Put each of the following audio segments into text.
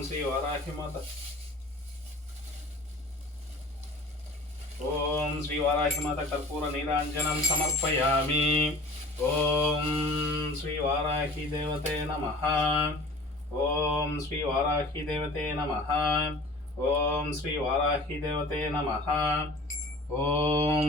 వారాహిమాత ఓం శ్రీ వారాహిమాత కర్పూర నీరాంజనం సమర్పయామి ఓం శ్రీ వారాహి దేవతే నమ ఓం శ్రీ వారాహి దేవతే నమ ఓం శ్రీ వారాహి దేవతే నమ ఓం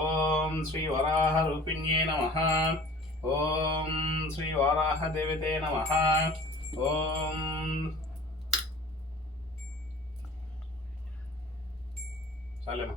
ఓం శ్రీ ఓం శ్రీ వరాహ రూపిణ్యే నమ. ఓం శ్రీ వారాహ దేవతే నమ. ఓం చాలేమా.